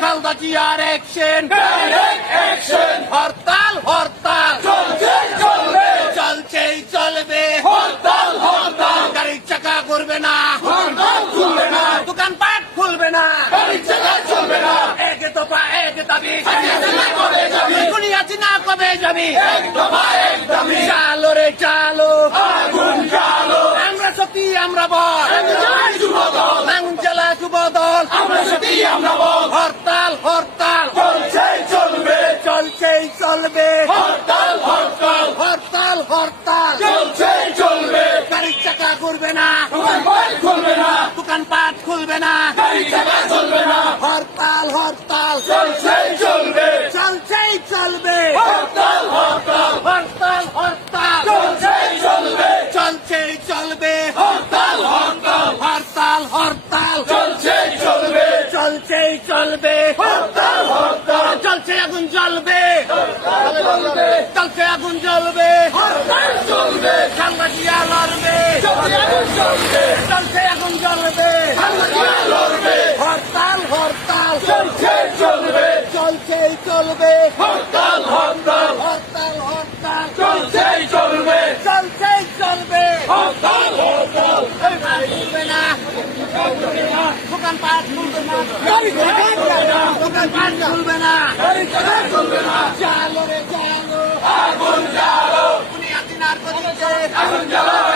খালেদা জিয়ার অ্যাকশন, হরতাল হরতাল চলছেই চলবে, গাড়ির চাকা ঘুরবে না, দোকানপাট খুলবে না, এক দফা এক দাবি, হাসিনা কবে যাবি, চালো রে চালো, আমরা সত্যি আমরা বল, আগুন জ্বালা যুব দল, হরতাল হরতাল চলছেই চলবে, হরতাল হরতাল গাড়ির চাকা ঘুরবে না, দোকানপাট খুলবে না, হরতাল হরতাল চলছেই চলবে, হরতাল হরতাল চলছেই চলবে, হরতাল হরতাল চলছেই চলবে, চলছে আগুন জ্বলবে, চলছে আগুন জ্বলবে, খালেদা জিয়া লড়বে, চলছে আগুন জ্বলবে, হরতাল হরতাল চলছেই চলবে, হরতাল হরতাল চলছেই চলবে, খুলবে না, দোকানপাট খুলবে না, দোকানপাট খুলবে না, চালো রে চালো, আগুন জ্বালো, হাসিনার গদিতে আগুন জ্বালো।